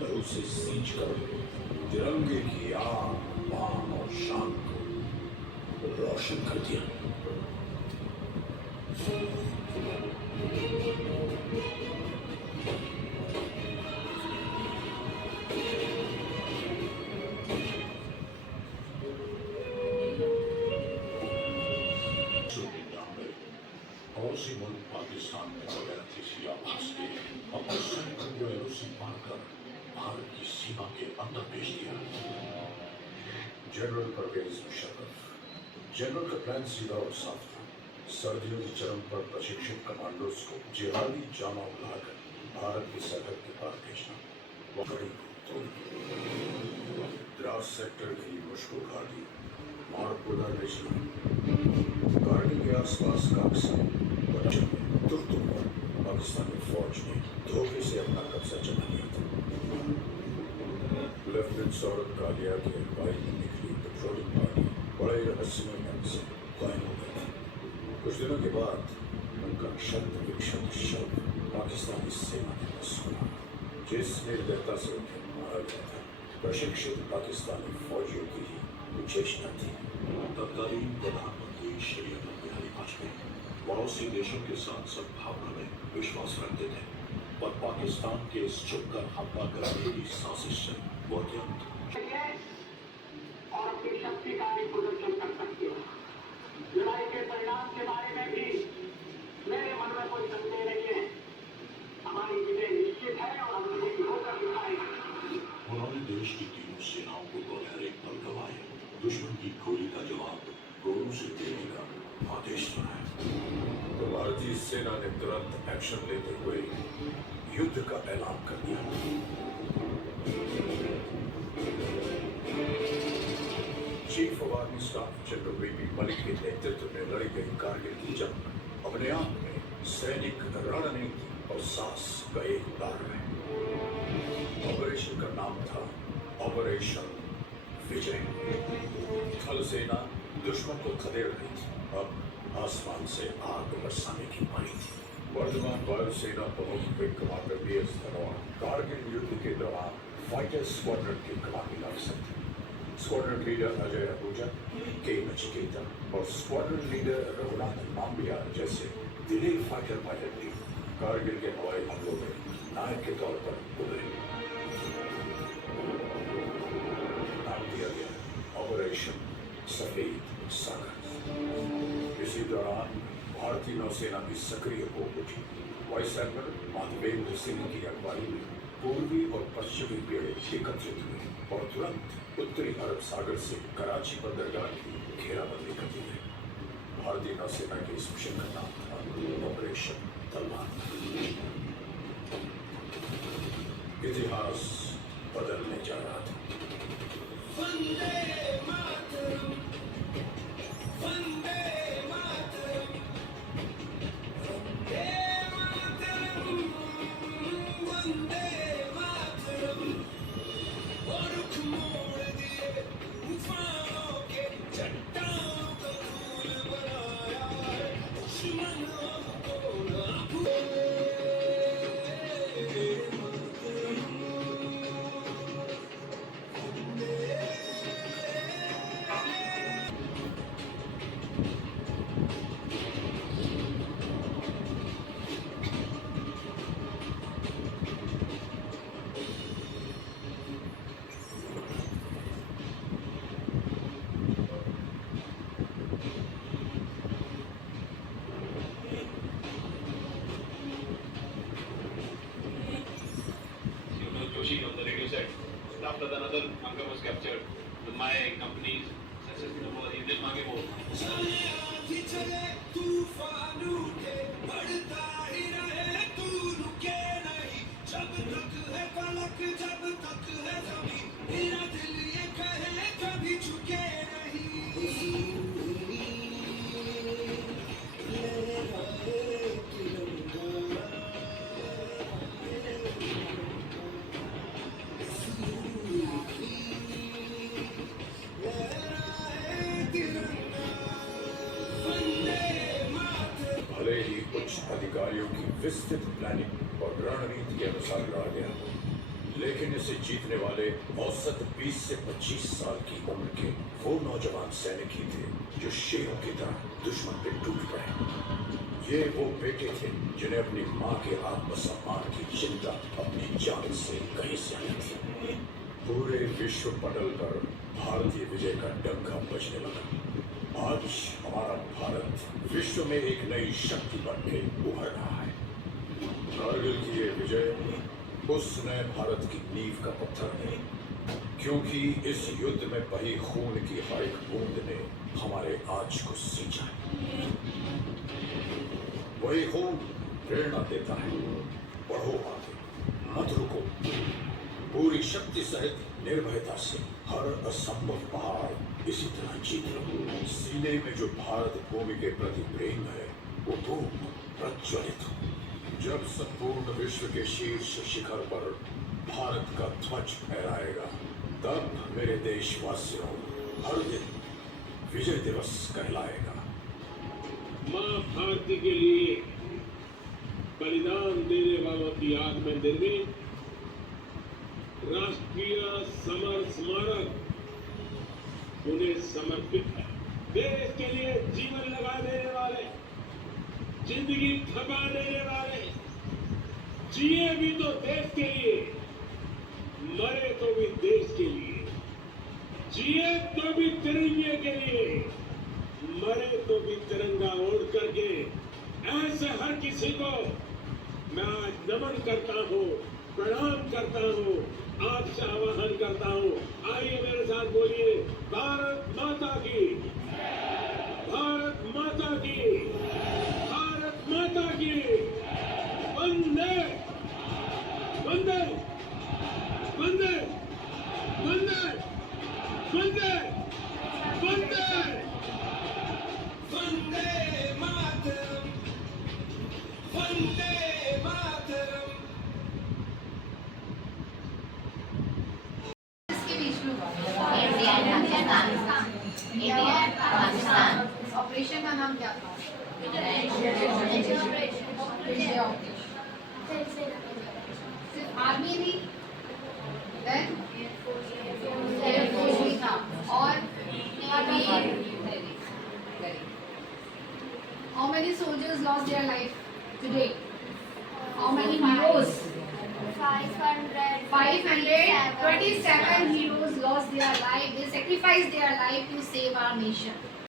लहू से सींच कर तिरंगे की आन बान और शान को रोशन कर दिया। पड़ोसी मुल्क पाकिस्तान में बगैर किसी आभास के अपने सैनिकों को एलओसी मारकर भारत की सीमा के अंदर भेज दिया। जनरल परवेज मुशर्रफ। जनरल का प्लान सीधा और साफ था। सर्दियों की चरम पर प्रशिक्षित कमांडोज को जिहादी जामा उड़ाकर भारत की सरहद के पार भेजना। कड़ी द्रास सेक्टर की मुश्किल घाटी मारपुरा रेजिमेंट कारगिल के आसपास का अक्सर तुर्तुम पर पाकिस्तानी फौज ने धोखे से अपना कब्जा जमा लिया था। लेफ्टिनेंट सौरभ कालिया की अगुवाई में निकली पेट्रोलिंग पार्टी बड़े रहस्यमय ढंग से कायम हो गई थी। कुछ दिनों के बाद उनका शत विक्षत शव पाकिस्तानी सेना ने सुना, जिस निर्दयता से उन्हें मारा गया था प्रशिक्षित पाकिस्तानी फौजियों की ही चेष्टा थी। तत्कालीन प्रधानमंत्री श्री अटल बिहारी वाजपेयी पड़ोसी देशों के साथ सद्भावना में विश्वास रखते थे, पर पाकिस्तान के इस छुपकर हमला करने की साजिश से वो अत्यंत और अपनी शक्ति का भी प्रदर्शन कर सकती है। लड़ाई के परिणाम के बारे में भी मेरे मन में कोई संदेह नहीं है। हमारी विजय निश्चित है और हम विजयी होकर दिखाएंगे। उन्होंने देश की तीनों सेनाओं को दोनहरे पल गवाए, दुश्मन की गोली का जवाब गोलों से देने का आदेश सुनाया। तो भारतीय सेना ने तुरंत एक्शन लेते हुए युद्ध का ऐलान कर दिया। Chief of army staff general VP Malik के नेतृत्व में लड़ी गई कारगिल की जंग अपने आप में सैनिक रणनीति और साहस का एक उदाहरण है। ऑपरेशन का नाम था ऑपरेशन विजय। थल सेना दुश्मन को खदेड़ रही थी, अब आसमान से आग बरसाने की पारी थी। वर्तमान वायुसेना प्रमुख wing commander BS Dhanoa Kargil युद्ध के दौरान फाइटर स्क्वाड्रन के कमांडिंग अफसर थे। स्क्वाड्रन लीडर अजय आहूजा, के नचिकेता और स्क्वाड्रन लीडर रघुनाथन माम्बियार जैसे दिलेर फाइटर पायलट भी कारगिल के हवाई हमलों में नायक के तौर पर उभरे। नाम दिया गया ऑपरेशन सफेद सागर। इसी दौरान भारतीय नौसेना भी सक्रिय हो उठी। वाइस एडमिरल माधवेंद्र सिंह की अगुवाई में पूर्वी और पश्चिमी बेड़े एकत्रित हुए और तुरंत उत्तरी अरब सागर से कराची बंदरगाह की घेराबंदी कर दी गई। भारतीय नौसेना के इस मिशन का नाम था ऑपरेशन तलवार। इतिहास बदलने जा रहा था। वंदे मातरम, वंदे मातरम, वंदे मातरम, वंदे मातरम। और रुख मोड़ दिए तूफानों के, चट्टानों का धूल बनाया दुश्मनों को ना भूले। Joshi on the radio said, after another Anga was captured, my company's success number in the Mange board. चले आधी चले तूफान उठे, बढ़ता ही रहे तू रुके नहीं। जब तक है पलक, जब तक है जमीन, मेरा दिल ये कहे कभी झुके नहीं। लहराए तिरंगा, भले ही कुछ अधिकारियों की विस्तृत प्लानिंग और रणनीति के अनुसार लड़ा गया, लेकिन इसे जीतने वाले औसत 20 से 25 साल की उम्र के वो नौजवान सैनिक ही थे जो शेरों की तरह दुश्मन पे टूट पड़े। ये वो बेटे थे जिन्हें अपनी माँ के आत्मसम्मान की चिंता अपनी जान से कहीं ज्यादा थी। पूरे विश्व पटल पर भारतीय विजय का डंका बजने लगा। आज हमारा भारत विश्व में एक नई शक्ति बन के उभर रहा है। कारगिल की ये विजय उस नए भारत की नींव का पत्थर है, क्योंकि इस युद्ध में बही खून की हर एक बूंद ने हमारे आज को सींचा है। वही खून प्रेरणा देता है, बढ़ो आगे, मत रुको, पूरी शक्ति सहित निर्भयता से हर असंभव पहाड़ इसी तरह जीत लो। सीने में जो भारत भूमि के प्रति प्रेम है वो तुम प्रज्वलित हो। जब संपूर्ण विश्व के शीर्ष शिखर पर भारत का ध्वज फहराएगा, तब मेरे देशवासियों हर दिन विजय दिवस कहलाएगा। माँ भारती के लिए बलिदान देने वालों की याद में निर्मित राष्ट्रीय समर स्मारक उन्हें समर्पित है। देश के लिए जीवन लगा देने वाले, जिंदगी खपा देने वाले, जिए भी तो देश के लिए, मरे तो भी देश के लिए, जिए तो भी तिरंगे के लिए, मरे तो भी तिरंगा ओढ़ करके, ऐसे हर किसी को मैं आज नमन करता हूँ, प्रणाम करता हूँ, आपसे आह्वान करता हूँ। आइए मेरे साथ बोलिए, भारत माता की, भारत माता की, भारत माता की, वंदे वंदे वंदे वंदे वंदे वंदे वंदे मातरम, वंदे मातरम। इसके बीच में हुआ। India and Pakistan, India and Pakistan, operation का नाम क्या था? विजय विजय ऑपरेशन। सिर्फ आर्मी थी, देन एयरफोर्स भी था, और how many soldiers lost their life today? How many heroes? 527 heroes lost their life. They sacrificed their life to save our nation.